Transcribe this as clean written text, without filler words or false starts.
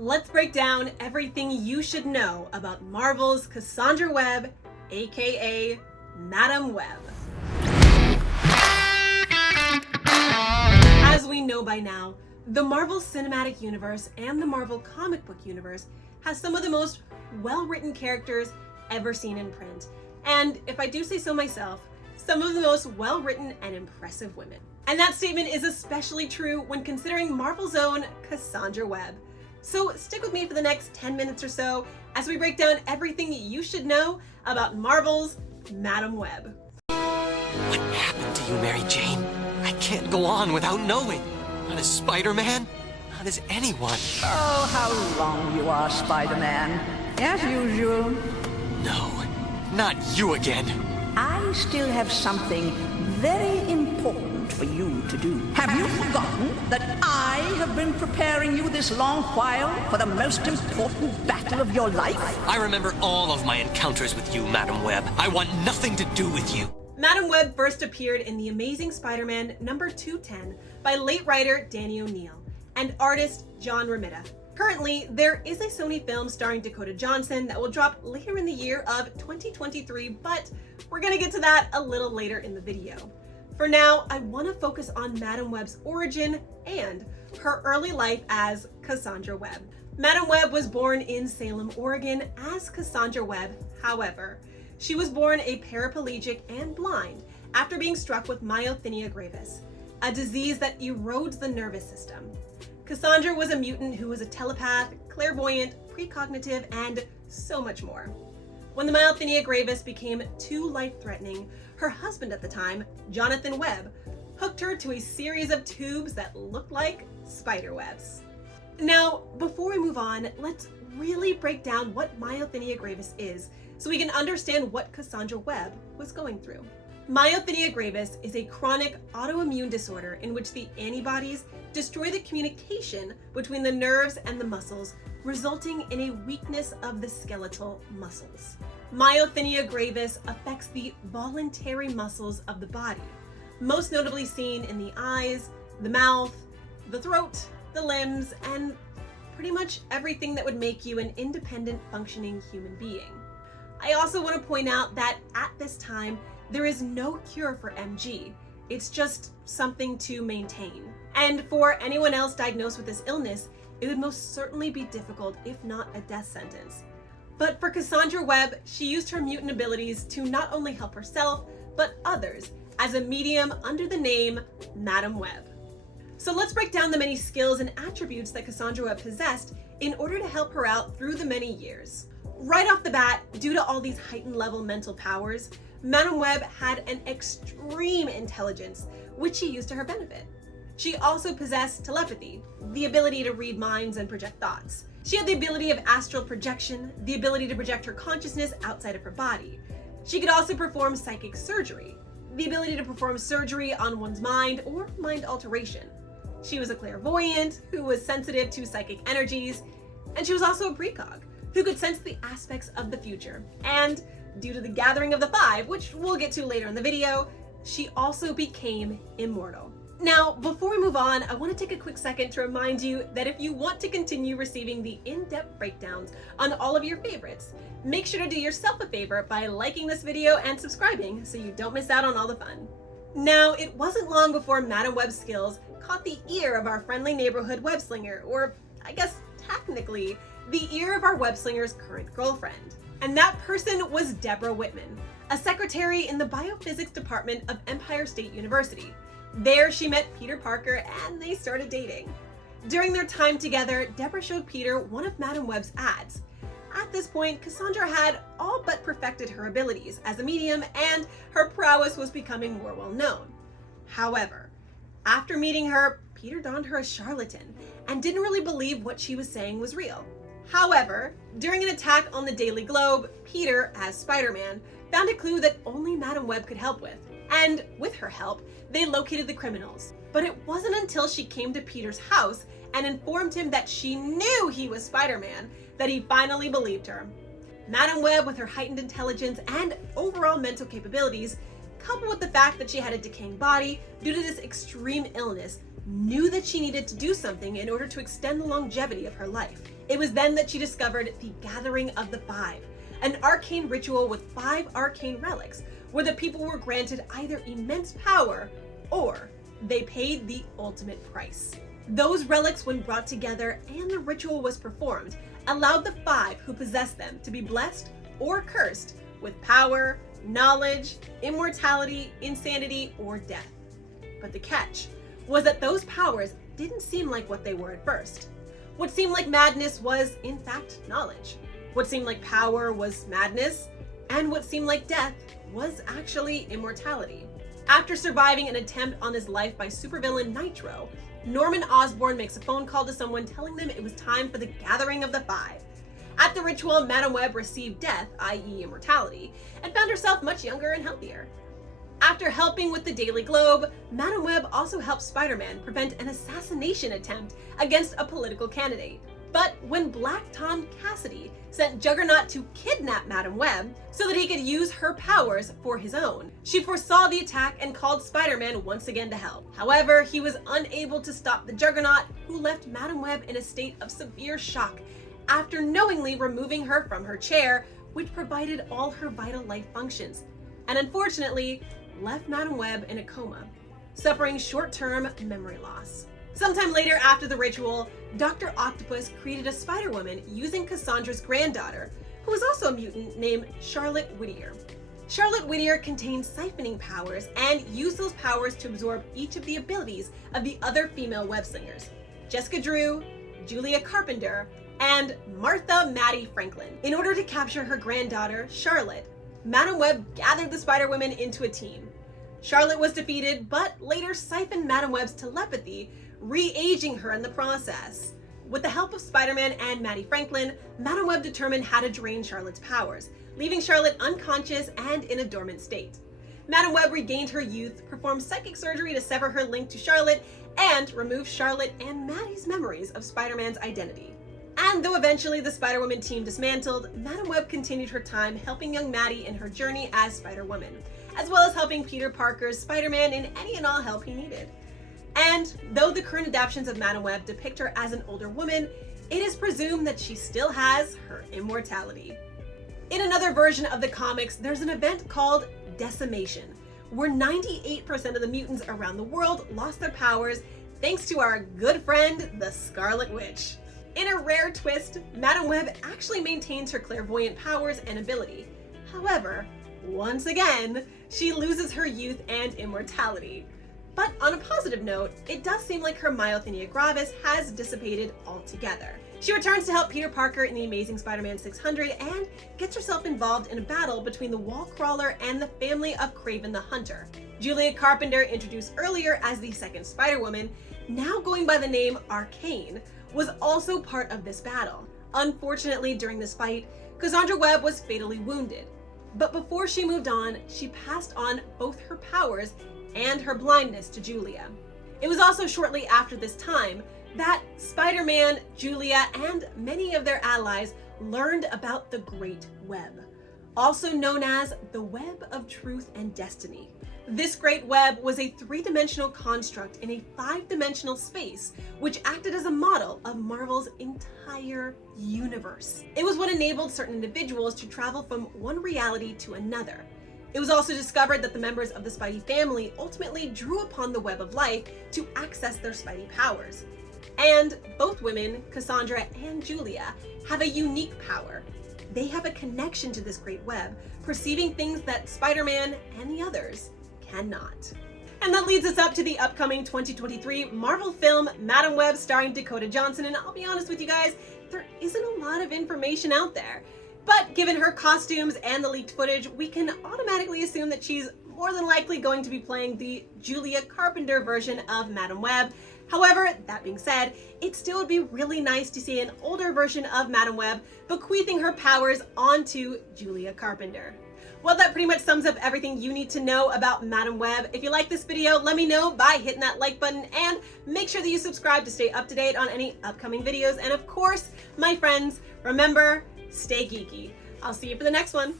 Let's break down everything you should know about Marvel's Cassandra Webb, aka Madam Web. As we know by now, the Marvel Cinematic Universe and the Marvel comic book universe has some of the most well-written characters ever seen in print. And if I do say so myself, some of the most well-written and impressive women. And that statement is especially true when considering Marvel's own Cassandra Webb. So stick with me for the next 10 minutes or so as we break down everything you should know about Marvel's Madam Web. What happened to you, Mary Jane? I can't go on without knowing. Not as Spider-Man, not as anyone. Oh, how wrong you are, Spider-Man. As usual. No, not you again. I still have something very important for you to do. Have you forgotten that I have been preparing you this long while for the most important battle of your life? I remember all of my encounters with you, Madam Web. I want nothing to do with you. Madam Web first appeared in The Amazing Spider-Man number 210 by late writer Danny O'Neil and artist John Romita. Currently, there is a Sony film starring Dakota Johnson that will drop later in the year of 2023, but we're gonna get to that a little later in the video. For now, I want to focus on Madam Web's origin and her early life as Cassandra Webb. Madam Web was born in Salem, Oregon as Cassandra Webb. However, she was born a paraplegic and blind after being struck with Myothenia Gravis, a disease that erodes the nervous system. Cassandra was a mutant who was a telepath, clairvoyant, precognitive, and so much more. When the Myothenia Gravis became too life-threatening, her husband at the time, Jonathan Webb, hooked her to a series of tubes that looked like spider webs. Now, before we move on, let's really break down what Myothenia Gravis is so we can understand what Cassandra Webb was going through. Myothenia Gravis is a chronic autoimmune disorder in which the antibodies destroy the communication between the nerves and the muscles, resulting in a weakness of the skeletal muscles. Myothenia Gravis affects the voluntary muscles of the body, most notably seen in the eyes, the mouth, the throat, the limbs, and pretty much everything that would make you an independent, functioning human being. I also want to point out that at this time, there is no cure for MG. It's just something to maintain. And for anyone else diagnosed with this illness, it would most certainly be difficult, if not a death sentence. But for Cassandra Webb, she used her mutant abilities to not only help herself, but others as a medium under the name Madam Web. So let's break down the many skills and attributes that Cassandra Webb possessed in order to help her out through the many years. Right off the bat, due to all these heightened level mental powers, Madam Web had an extreme intelligence, which she used to her benefit. She also possessed telepathy, the ability to read minds and project thoughts. She had the ability of astral projection, the ability to project her consciousness outside of her body. She could also perform psychic surgery, the ability to perform surgery on one's mind or mind alteration. She was a clairvoyant who was sensitive to psychic energies, and she was also a precog who could sense the aspects of the future. And due to the gathering of the five, which we'll get to later in the video, she also became immortal. Now, before we move on, I want to take a quick second to remind you that if you want to continue receiving the in-depth breakdowns on all of your favorites, make sure to do yourself a favor by liking this video and subscribing so you don't miss out on all the fun. Now, it wasn't long before Madam Web's skills caught the ear of our friendly neighborhood web slinger, or I guess technically, the ear of our web slinger's current girlfriend. And that person was Deborah Whitman, a secretary in the biophysics department of Empire State University. There she met Peter Parker and they started dating. During their time together, Deborah showed Peter one of Madam Web's ads. At this point, Cassandra had all but perfected her abilities as a medium and her prowess was becoming more well known. However, after meeting her, Peter donned her as charlatan and didn't really believe what she was saying was real. However, during an attack on the Daily Globe, Peter, as Spider-Man, found a clue that only Madam Web could help with. And with her help, they located the criminals. But it wasn't until she came to Peter's house and informed him that she knew he was Spider-Man that he finally believed her. Madam Web, with her heightened intelligence and overall mental capabilities, coupled with the fact that she had a decaying body due to this extreme illness, knew that she needed to do something in order to extend the longevity of her life. It was then that she discovered the Gathering of the Five, an arcane ritual with 5 arcane relics, where the people were granted either immense power or they paid the ultimate price. Those relics, when brought together and the ritual was performed, allowed the 5 who possessed them to be blessed or cursed with power, knowledge, immortality, insanity, or death. But the catch was that those powers didn't seem like what they were at first. What seemed like madness was, in fact, knowledge. What seemed like power was madness, and what seemed like death was actually immortality. After surviving an attempt on his life by supervillain Nitro, Norman Osborn makes a phone call to someone telling them it was time for the Gathering of the Five. At the ritual, Madam Web received death, i.e. immortality, and found herself much younger and healthier. After helping with the Daily Globe, Madam Web also helped Spider-Man prevent an assassination attempt against a political candidate. But when Black Tom Cassidy sent Juggernaut to kidnap Madam Web so that he could use her powers for his own, she foresaw the attack and called Spider-Man once again to help. However, he was unable to stop the Juggernaut, who left Madam Web in a state of severe shock after knowingly removing her from her chair, which provided all her vital life functions, and unfortunately left Madam Web in a coma, suffering short-term memory loss. Sometime later after the ritual, Dr. Octopus created a Spider-Woman using Cassandra's granddaughter, who was also a mutant, named Charlotte Whittier. Charlotte Whittier contained siphoning powers and used those powers to absorb each of the abilities of the other female web-slingers, Jessica Drew, Julia Carpenter, and Martha Maddie Franklin. In order to capture her granddaughter, Charlotte, Madam Web gathered the Spider-Women into a team. Charlotte was defeated, but later siphoned Madam Web's telepathy, re-aging her in the process. With the help of Spider-Man and Maddie Franklin, Madam Web determined how to drain Charlotte's powers, leaving Charlotte unconscious and in a dormant state. Madam Web regained her youth, performed psychic surgery to sever her link to Charlotte, and removed Charlotte and Maddie's memories of Spider-Man's identity. And though eventually the Spider-Woman team dismantled, Madam Web continued her time helping young Maddie in her journey as Spider-Woman, as well as helping Peter Parker's Spider-Man in any and all help he needed. And though the current adaptations of Madam Web depict her as an older woman, it is presumed that she still has her immortality. In another version of the comics, there's an event called Decimation, where 98% of the mutants around the world lost their powers thanks to our good friend, the Scarlet Witch. In a rare twist, Madam Web actually maintains her clairvoyant powers and ability. However, once again, she loses her youth and immortality. But on a positive note, it does seem like her Myothenia Gravis has dissipated altogether. She returns to help Peter Parker in The Amazing Spider-Man 600 and gets herself involved in a battle between the Wallcrawler and the family of Kraven the Hunter. Julia Carpenter, introduced earlier as the second Spider-Woman, now going by the name Arcane, was also part of this battle. Unfortunately, during this fight, Cassandra Webb was fatally wounded. But before she moved on, she passed on both her powers and her blindness to Julia. It was also shortly after this time that Spider-Man, Julia, and many of their allies learned about the Great Web, also known as the Web of Truth and Destiny. This Great Web was a 3-dimensional construct in a 5-dimensional space, which acted as a model of Marvel's entire universe. It was what enabled certain individuals to travel from one reality to another. It was also discovered that the members of the Spidey family ultimately drew upon the Web of Life to access their Spidey powers. And both women, Cassandra and Julia, have a unique power. They have a connection to this Great Web, perceiving things that Spider-Man and the others cannot. And that leads us up to the upcoming 2023 Marvel film Madam Web starring Dakota Johnson, and I'll be honest with you guys, there isn't a lot of information out there. But given her costumes and the leaked footage, we can automatically assume that she's more than likely going to be playing the Julia Carpenter version of Madam Web. However, that being said, it still would be really nice to see an older version of Madam Web bequeathing her powers onto Julia Carpenter. Well, that pretty much sums up everything you need to know about Madam Web. If you like this video, let me know by hitting that like button and make sure that you subscribe to stay up to date on any upcoming videos. And of course, my friends, remember, stay geeky. I'll see you for the next one.